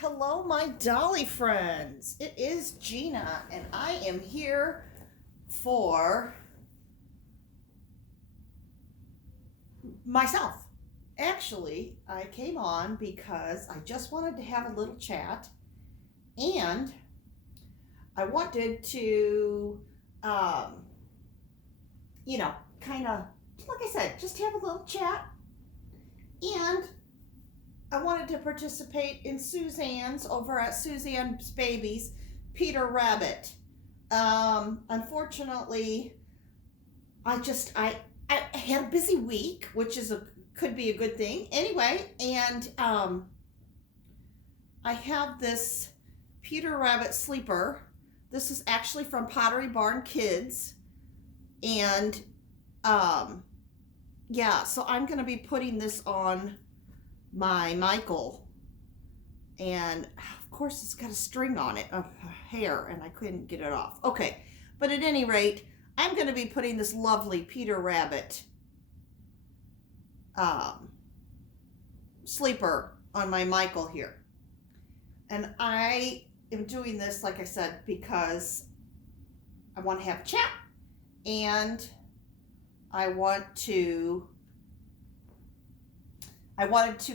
Hello, my dolly friends. It is Gina, and I am here for myself. Actually, I came on because I just wanted to have a little chat, and I wanted to, um, kind of, like I said, just have a little chat, and I wanted to participate in Suzanne's over at Suzanne's Babies Peter Rabbit. Unfortunately, I had a busy week, which is a could be a good thing anyway. And I have this Peter Rabbit sleeper. This is actually from Pottery Barn Kids, and um, yeah. So I'm gonna be putting this on my Michael, and of course it's got a string on it of hair, and I couldn't get it off. Okay, but at any rate, I'm going to be putting this lovely Peter Rabbit um, sleeper on my Michael here. And I am doing this, like I said, because I want to have a chat, and I wanted to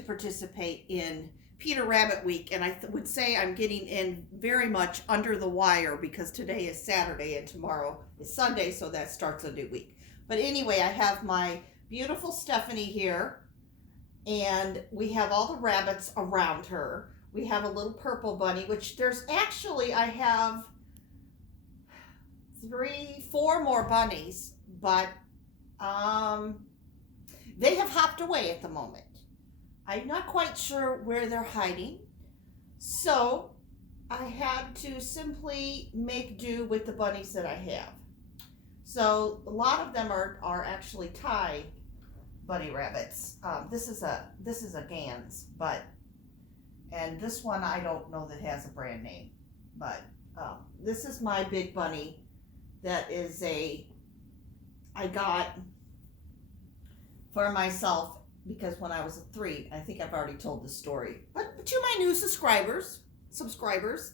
participate in Peter Rabbit Week, and I would say I'm getting in very much under the wire because today is Saturday and tomorrow is Sunday, so that starts a new week. But anyway, I have my beautiful Stephanie here, and we have all the rabbits around her. We have a little purple bunny, which I have 4 more bunnies, but they have hopped away at the moment. I'm not quite sure where they're hiding, so I had to simply make do with the bunnies that I have. So a lot of them are actually Thai bunny rabbits. This is a Gans, and this one I don't know that has a brand name, but this is my big bunny. That is I got for myself because when I was 3, I think I've already told this story. But to my new subscribers,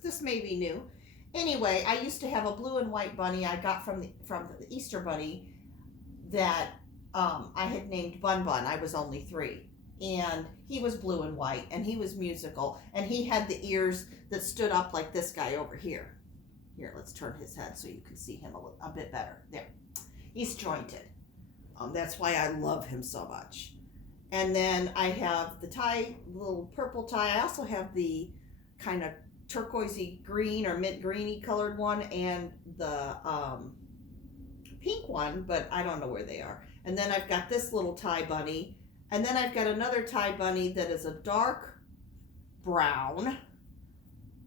this may be new. Anyway, I used to have a blue and white bunny I got from the Easter bunny that I had named Bun Bun. I was only 3, and he was blue and white, and he was musical, and he had the ears that stood up like this guy over here. Here, let's turn his head so you can see him a bit better. There, he's jointed. That's why I love him so much. And then I have the little purple tie. I also have the kind of turquoisey green or mint greeny colored one, and the pink one, but I don't know where they are. And then I've got this little tie bunny. And then I've got another tie bunny that is a dark brown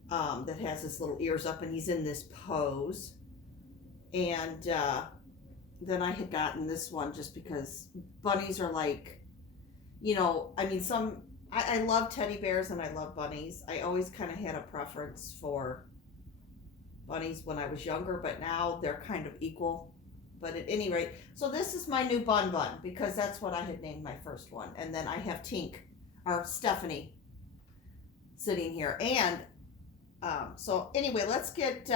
that has his little ears up, and he's in this pose. And then I had gotten this one just because bunnies are like, I love teddy bears and I love bunnies. I always kind of had a preference for bunnies when I was younger, but now they're kind of equal. But at any rate, so this is my new Bun Bun because that's what I had named my first one. And then I have Stephanie sitting here. And so anyway, let's get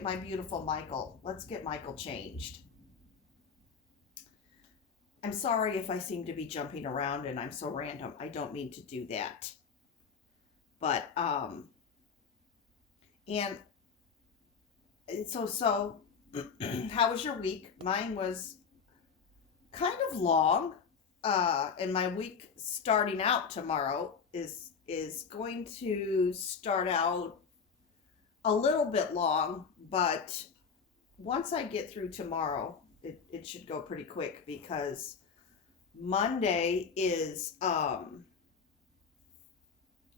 my beautiful Michael. Let's get Michael changed. I'm sorry if I seem to be jumping around and I'm so random. I don't mean to do that. But and so how was your week? Mine was kind of long. And my week starting out tomorrow is going to start out a little bit long, but once I get through tomorrow, it should go pretty quick because Monday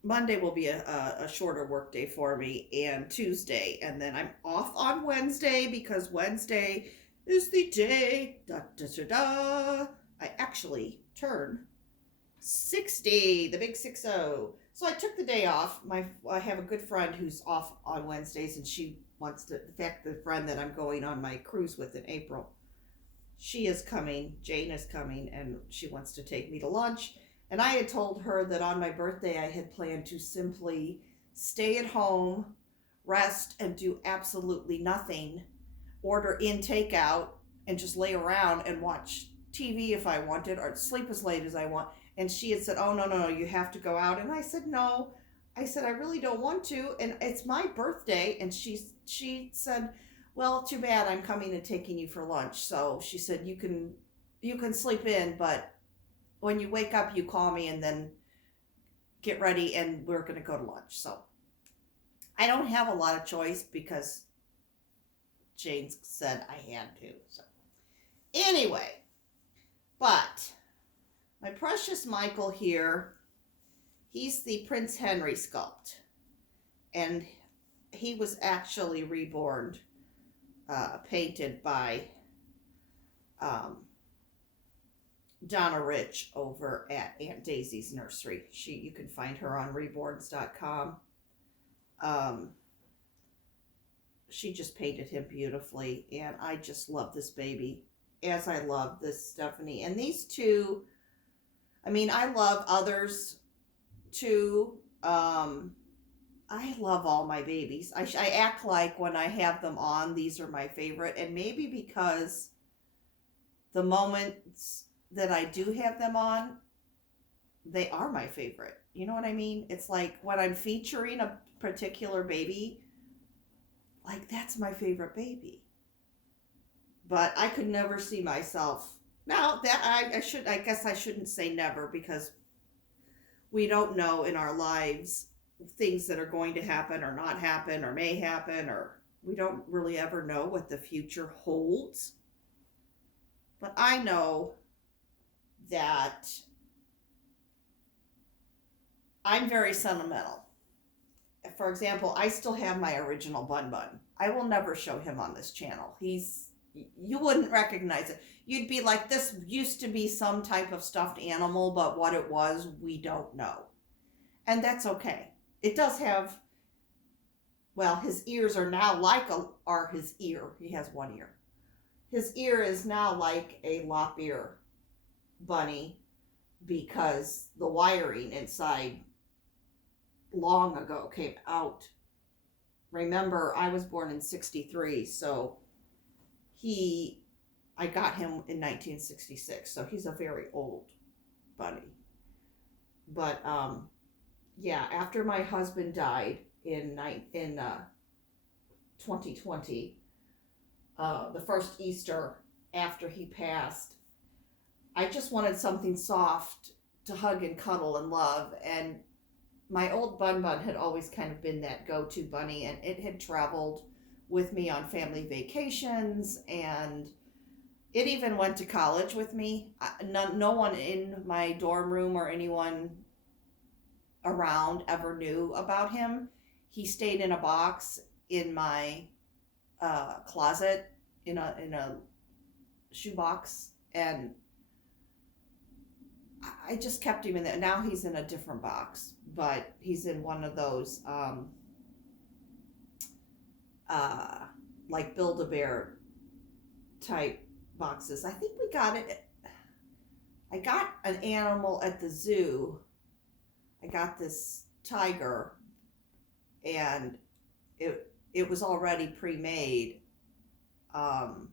will be a shorter work day for me, and Tuesday, and then I'm off on Wednesday because Wednesday is the day I actually turn 60, the big 60. So I took the day off. I have a good friend who's off on Wednesdays, and she wants to, in fact, the friend that I'm going on my cruise with in April, she is coming, Jane is coming, and she wants to take me to lunch. And I had told her that on my birthday I had planned to simply stay at home, rest, and do absolutely nothing, order in takeout, and just lay around and watch TV if I wanted, or sleep as late as I want. And she had said, "Oh, no, no, no, you have to go out." And I said, "No." I said, "I really don't want to. And it's my birthday." And she said, "Well, too bad. I'm coming and taking you for lunch." So she said, you can sleep in, but when you wake up, you call me and then get ready and we're going to go to lunch. So I don't have a lot of choice because Jane said I had to. So anyway, but my precious Michael here, he's the Prince Henry sculpt. And he was actually reborn, painted by Donna Rich over at Aunt Daisy's Nursery. You can find her on reborns.com. She just painted him beautifully, and I just love this baby as I love this Stephanie. And these two, I mean, I love others too. I love all my babies. I act like when I have them on, these are my favorite, and maybe because the moments that I do have them on, they are my favorite. You know what I mean? It's like when I'm featuring a particular baby, like that's my favorite baby. But I could never see myself. Now that I guess I shouldn't say never, because we don't know in our lives things that are going to happen or not happen or may happen, or we don't really ever know what the future holds. But I know that I'm very sentimental. For example, I still have my original Bun Bun. I will never show him on this channel. You wouldn't recognize it. You'd be like, this used to be some type of stuffed animal, but what it was, we don't know. And that's okay. It does have, well, his ears are now his ear. He has one ear. His ear is now like a lop ear bunny because the wiring inside long ago came out. Remember, I was born in 63, so I got him in 1966, so he's a very old bunny. But yeah, after my husband died in 2020, the first Easter after he passed, I just wanted something soft to hug and cuddle and love. And my old Bun Bun had always kind of been that go-to bunny, and it had traveled with me on family vacations, and it even went to college with me. No one in my dorm room or anyone around ever knew about him. He stayed in a box in my closet, in a shoebox, and I just kept him in there. Now he's in a different box, but he's in one of those like Build-A-Bear type boxes. I think I got an animal at the zoo. I got this tiger, and it was already pre-made, and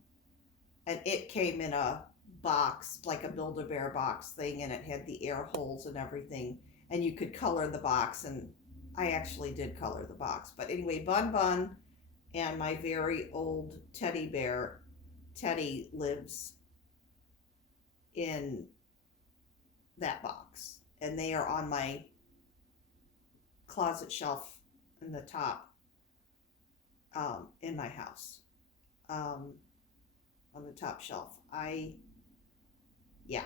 it came in a box, like a Build-A-Bear box thing, and it had the air holes and everything, and you could color the box, and I actually did color the box. But anyway, Bun Bun and my very old teddy bear, Teddy, lives in that box, and they are on my closet shelf in the top in my house, on the top shelf. Yeah,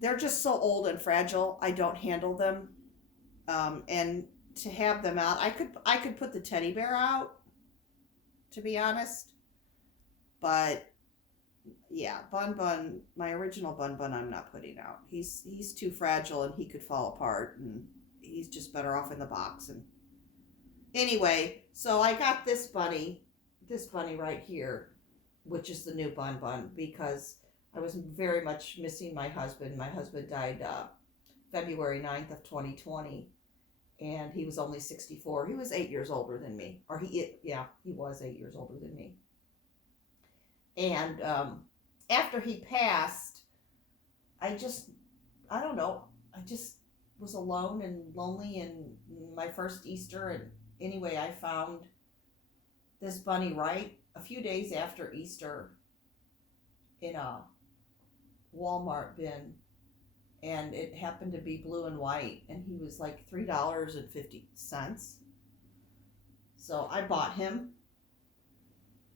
they're just so old and fragile. I don't handle them, and to have them out, I could put the teddy bear out, to be honest, but yeah, Bun Bun, my original Bun Bun, I'm not putting out. He's too fragile, and he could fall apart, and he's just better off in the box. And anyway, so I got this bunny right here, which is the new Bun Bun, because I was very much missing my husband. My husband died February 9th of 2020, and he was only 64. He was 8 years older than me, or he was 8 years older than me. And after he passed, I don't know, I just was alone and lonely in my first Easter. And anyway, I found this bunny right a few days after Easter in a Walmart bin, and it happened to be blue and white, and he was like $3.50. So I bought him,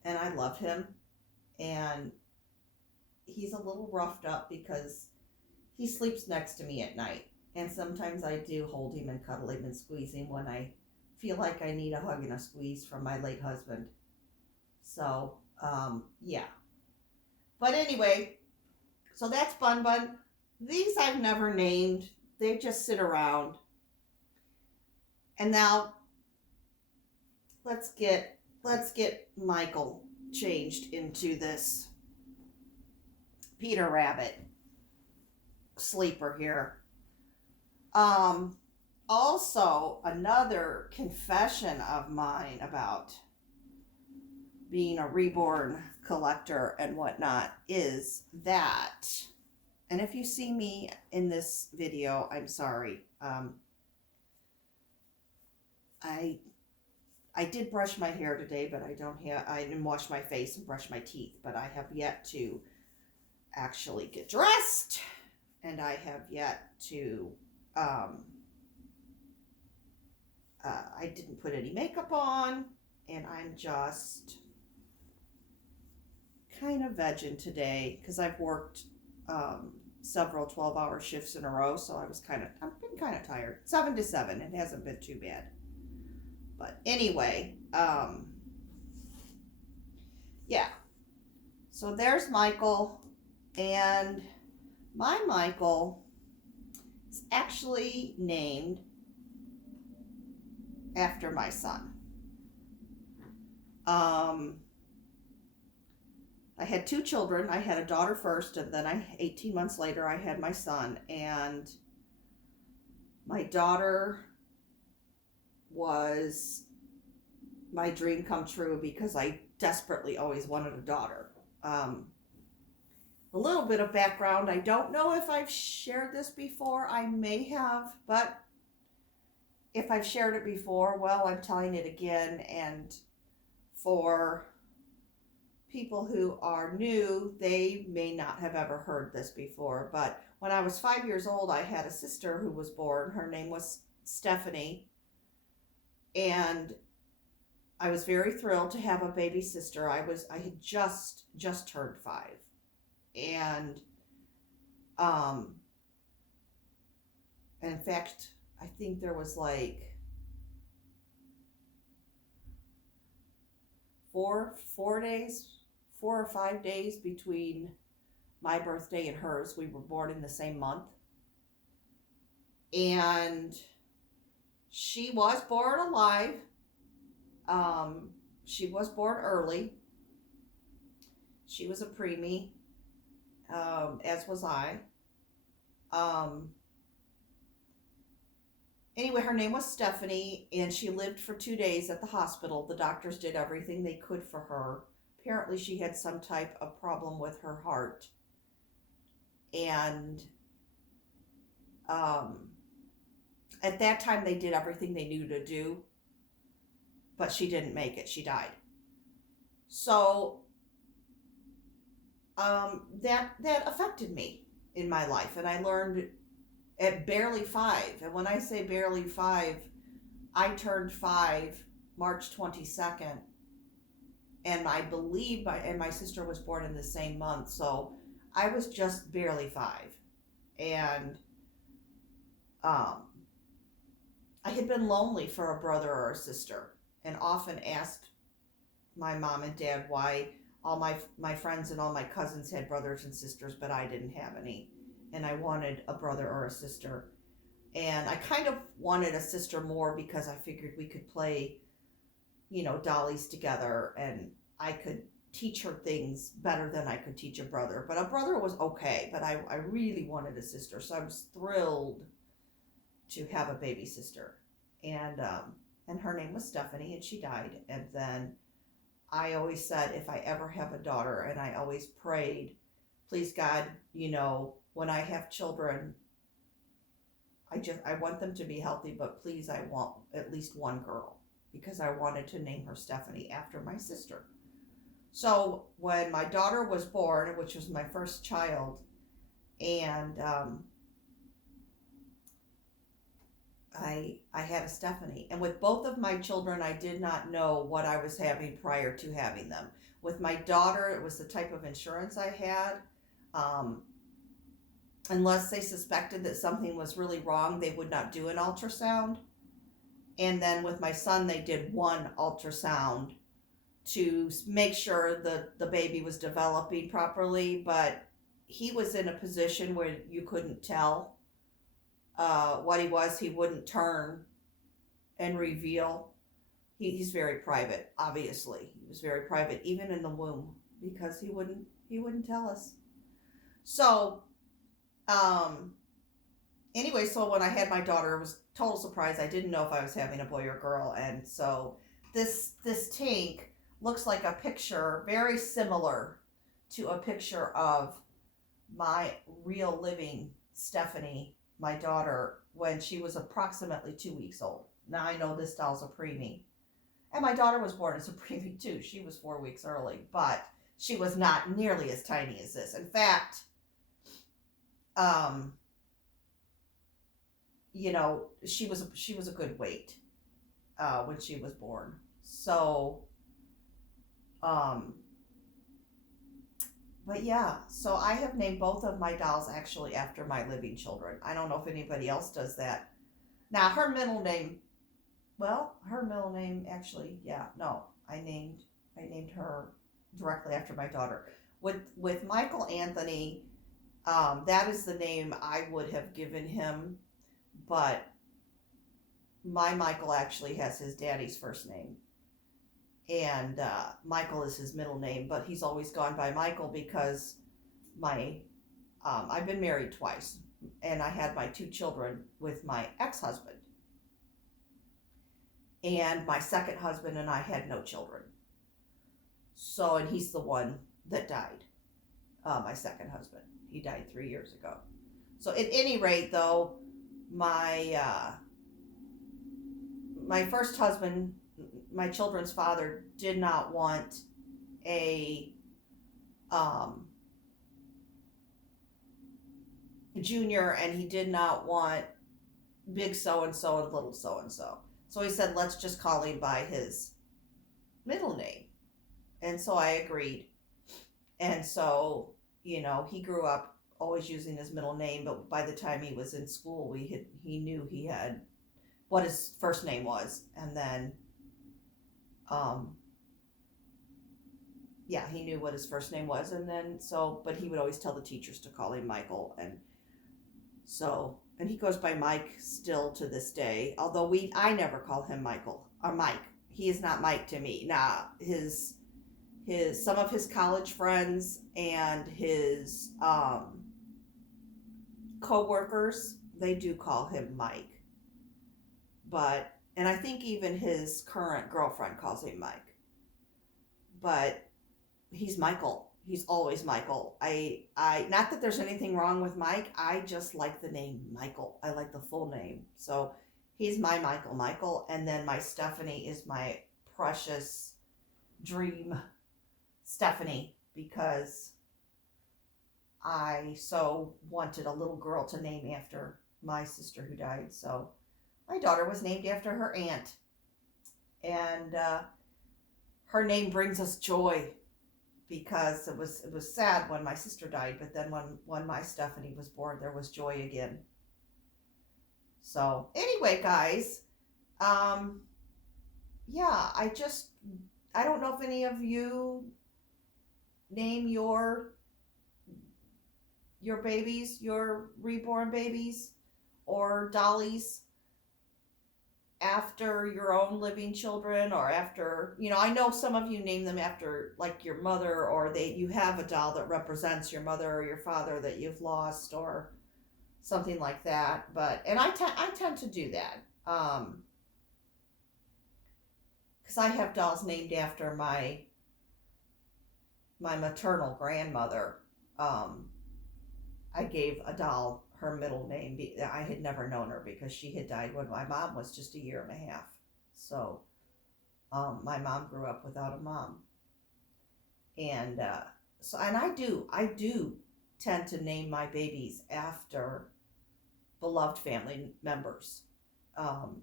and I love him, and he's a little roughed up because he sleeps next to me at night, and sometimes I do hold him and cuddle him and squeeze him when I feel like I need a hug and a squeeze from my late husband. So yeah, but anyway, so that's Bun Bun. These I've never named. They just sit around. And now let's get Michael changed into this Peter Rabbit sleeper here. Also, another confession of mine about being a Reborn collector and whatnot is that, and if you see me in this video, I'm sorry. I did brush my hair today, but I didn't wash my face and brush my teeth, but I have yet to actually get dressed, and I have yet to, I didn't put any makeup on, and I'm just kind of vegging today because I've worked several 12-hour shifts in a row, so I've been kind of tired. 7 to 7, it hasn't been too bad. But anyway, yeah. So there's Michael, and my Michael is actually named after my son. I had 2 children. I had a daughter first, and then 18 months later, I had my son. And my daughter was my dream come true because I desperately always wanted a daughter. A little bit of background. I don't know if I've shared this before. I may have, but if I've shared it before, well, I'm telling it again. And for people who are new, they may not have ever heard this before. But when I was 5 years old, I had a sister who was born. Her name was Stephanie. And I was very thrilled to have a baby sister. I had just turned 5. And in fact, I think there was like 4 or 5 days between my birthday and hers. We were born in the same month. And she was born alive. She was born early. She was a preemie, as was I. Anyway, her name was Stephanie, and she lived for 2 days at the hospital. The doctors did everything they could for her. Apparently, she had some type of problem with her heart. And at that time, they did everything they knew to do, but she didn't make it. She died. So that affected me in my life, and I learned at barely 5. And when I say barely 5, I turned 5 March 22nd, and I believe my sister was born in the same month, so I was just barely 5. And I had been lonely for a brother or a sister, and often asked my mom and dad why all my friends and all my cousins had brothers and sisters, but I didn't have any. And I wanted a brother or a sister. And I kind of wanted a sister more because I figured we could play, dollies together, and I could teach her things better than I could teach a brother. But a brother was okay, but I really wanted a sister. So I was thrilled to have a baby sister. and her name was Stephanie, and she died. And then I always said, if I ever have a daughter, and I always prayed, please God, when I have children, I want them to be healthy, but please, I want at least one girl, because I wanted to name her Stephanie after my sister. So when my daughter was born, which was my first child, and I had a Stephanie. And with both of my children, I did not know what I was having prior to having them. With my daughter, it was the type of insurance I had. Unless they suspected that something was really wrong, they would not do an ultrasound. And then with my son, they did one ultrasound to make sure the baby was developing properly, but he was in a position where you couldn't tell what he was. He wouldn't turn and reveal. He's very private, obviously. He was very private, even in the womb, because he wouldn't tell us. So, anyway, so when I had my daughter, it was a total surprise. I didn't know if I was having a boy or girl, and so this tank looks like a picture very similar to a picture of my real living Stephanie, my daughter, when she was approximately 2 weeks old. Now I know this doll's a preemie. And my daughter was born as a preemie too. She was 4 weeks early, but she was not nearly as tiny as this. In fact, she was a good weight when she was born. So, but yeah, so I have named both of my dolls actually after my living children. I don't know if anybody else does that. Now, her middle name actually, yeah, no, I named her directly after my daughter. With Michael Anthony, that is the name I would have given him, but my Michael actually has his daddy's first name. And Michael is his middle name, but he's always gone by Michael because I've been married twice, and I had my 2 children with my ex-husband. And my second husband and I had no children. So, and he's the one that died, my second husband. He died 3 years ago. So at any rate, though, my first husband, my children's father, did not want a junior, and he did not want big so-and-so and little so-and-so. So he said, let's just call him by his middle name. And so I agreed. And so, he grew up always using his middle name, but by the time he was in school, he knew he had what his first name was. And then he knew what his first name was, and then but he would always tell the teachers to call him Michael, and he goes by Mike still to this day, although I never call him Michael or Mike. He is not Mike to me. Now, some of his college friends and his co-workers, they do call him Mike, and I think even his current girlfriend calls him Mike. But he's Michael. He's always Michael. I not that there's anything wrong with Mike. I just like the name Michael. I like the full name. So he's my Michael. And then my Stephanie is my precious dream Stephanie, because I so wanted a little girl to name after my sister who died. So my daughter was named after her aunt. And her name brings us joy, because it was sad when my sister died, but then when my Stephanie was born, there was joy again. So anyway, guys, I don't know if any of you name your babies, your reborn babies or dollies, after your own living children, or after, I know some of you name them after like your mother, or you have a doll that represents your mother or your father that you've lost, or something like that. And I tend to do that. because I have dolls named after my maternal grandmother. Um, I gave a doll her middle name. I had never known her because she had died when my mom was just a year and a half. So my mom grew up without a mom, and and I do tend to name my babies after beloved family members. Um,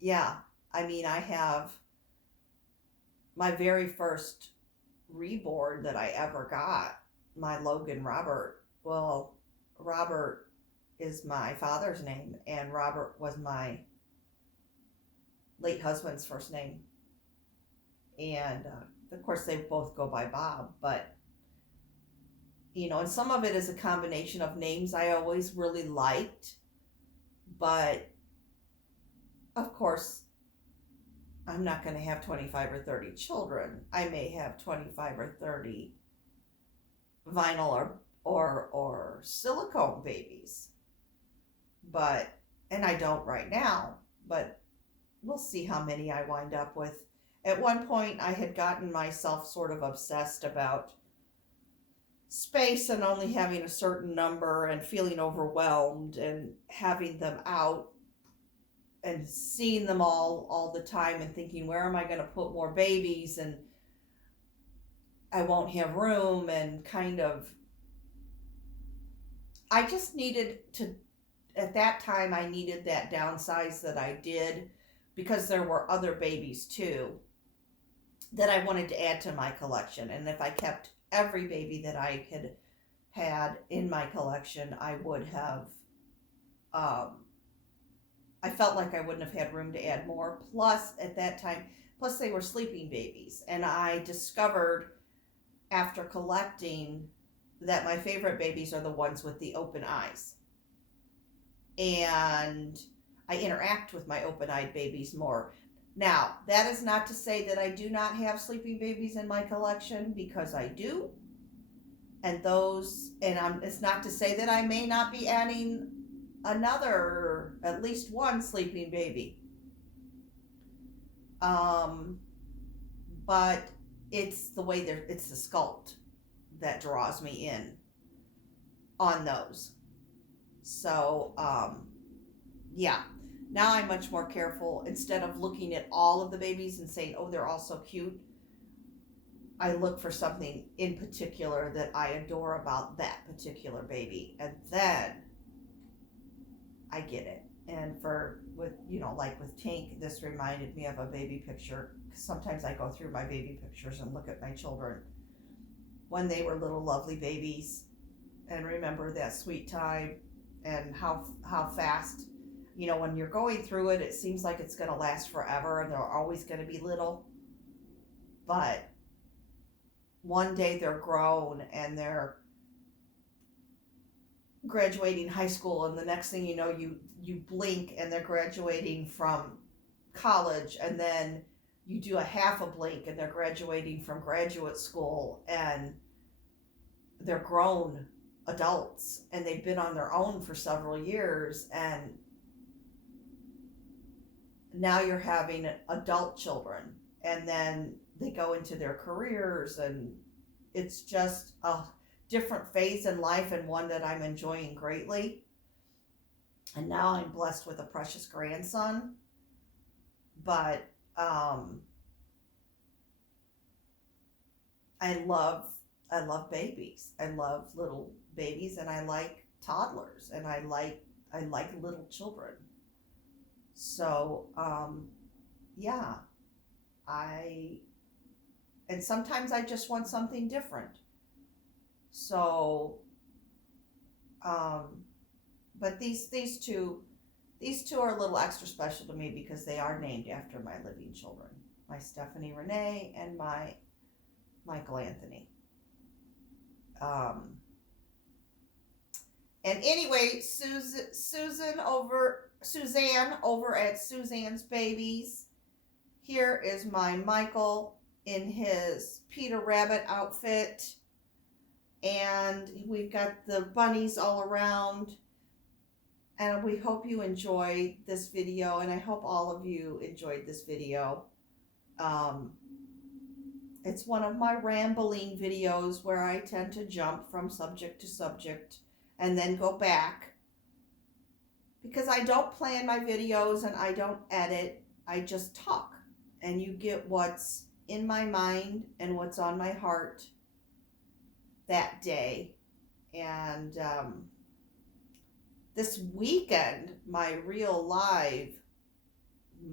yeah, I mean, I have my very first reborn that I ever got, my Logan Robert. Well, Robert is my father's name, and Robert was my late husband's first name. And of course, they both go by Bob, but and some of it is a combination of names I always really liked, but of course, I'm not going to have 25 or 30 children. I may have 25 or 30 vinyl or silicone babies. But and I don't right now, but we'll see how many I wind up with. At one point I had gotten myself sort of obsessed about space and only having a certain number and feeling overwhelmed and having them out and seeing them all the time and thinking, where am I going to put more babies, and I won't have room, and kind of I just needed to, at that time I needed that downsize that I did, because there were other babies too that I wanted to add to my collection. And if I kept every baby that I had in my collection, I would have I felt like I wouldn't have had room to add more. Plus, at that time, they were sleeping babies. And I discovered after collecting that my favorite babies are the ones with the open eyes. And I interact with my open-eyed babies more. Now, that is not to say that I do not have sleeping babies in my collection, because I do. And it's not to say that I may not be adding at least one sleeping baby. But it's the way it's the sculpt that draws me in on those. So, yeah. Now I'm much more careful. Instead of looking at all of the babies and saying, oh, they're all so cute, I look for something in particular that I adore about that particular baby. And then I get it. And like with Tank, this reminded me of a baby picture. Sometimes I go through my baby pictures and look at my children when they were little lovely babies and remember that sweet time and how fast, when you're going through it, it seems like it's going to last forever and they're always going to be little. But one day they're grown and they're graduating high school, and the next thing you know, you blink and they're graduating from college, and then you do a half a blink and they're graduating from graduate school, and they're grown adults and they've been on their own for several years, and now you're having adult children, and then they go into their careers, and it's just a different phase in life, and one that I'm enjoying greatly. And now I'm blessed with a precious grandson. But I love babies. I love little babies, and I like toddlers, and I like little children. So yeah, and sometimes I just want something different. So but these two are a little extra special to me because they are named after my living children, my Stephanie Renee and my Michael Anthony. And anyway, Suzanne over at Suzanne's Babies. Here is my Michael in his Peter Rabbit outfit. And we've got the bunnies all around. And we hope you enjoyed this video, and I hope all of you enjoyed this video. It's one of my rambling videos where I tend to jump from subject to subject and then go back, because I don't plan my videos and I don't edit. I just talk, and you get what's in my mind and what's on my heart that day. And this weekend, my real live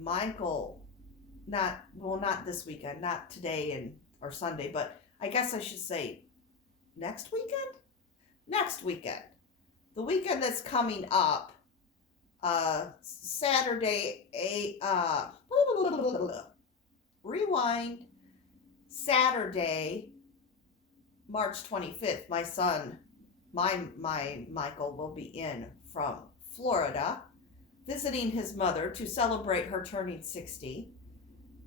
Michael, not this weekend, not today or Sunday, but I guess I should say next weekend? Next weekend. The weekend that's coming up, Saturday, rewind, Saturday, March 25th, my son, my Michael will be in from Florida, visiting his mother to celebrate her turning 60.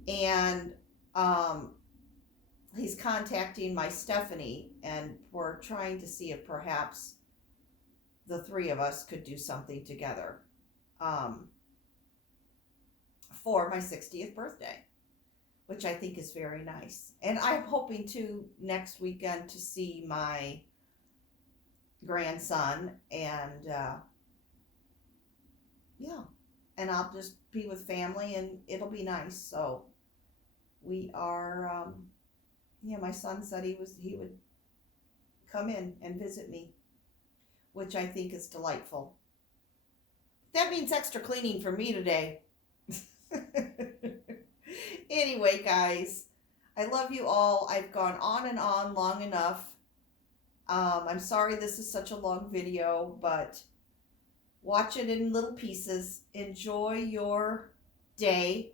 And he's contacting my Stephanie, and we're trying to see if perhaps the three of us could do something together for my 60th birthday, which I think is very nice. And I'm hoping to next weekend to see my grandson, and yeah, and I'll just be with family, and it'll be nice. So we are my son said he would come in and visit me, which I think is delightful. That means extra cleaning for me today. Anyway, guys, I love you all. I've gone on and on long enough. I'm sorry this is such a long video, but watch it in little pieces. Enjoy your day,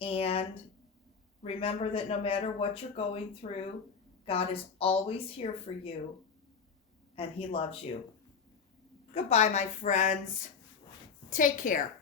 and remember that no matter what you're going through, God is always here for you, and He loves you. Goodbye, my friends. Take care.